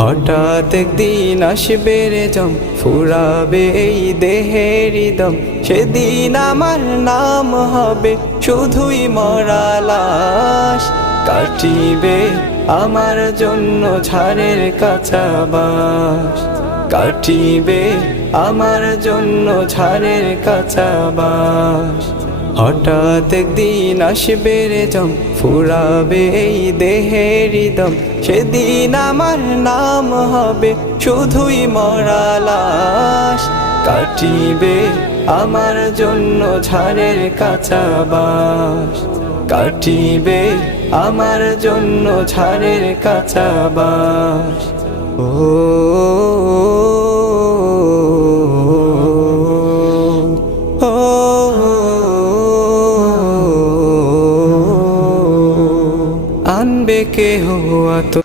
হঠাৎ একদিন আসবে রে জম, ফুরাবে এই দেহের দম। সেদিন আমার নাম হবে শুধুই মরা লাশ। কাটিবে আমার জন্য ঝাড়ের কাঁচা বাঁশ, কাটিবে আমার জন্য ঝাড়ের কাঁচা বাঁশ। হঠাৎ একদিন আসবে রে জম, ফুরাবে এই দেহের দম। সেদিন আমার নাম হবে শুধুই মরা লাশ। কাটিবে আমার জন্য ঝাড়ের কাঁচা বাঁশ, কাটিবে আমার জন্য ঝাড়ের কাঁচা বাঁশ। ও আনবে কে হওয়া তো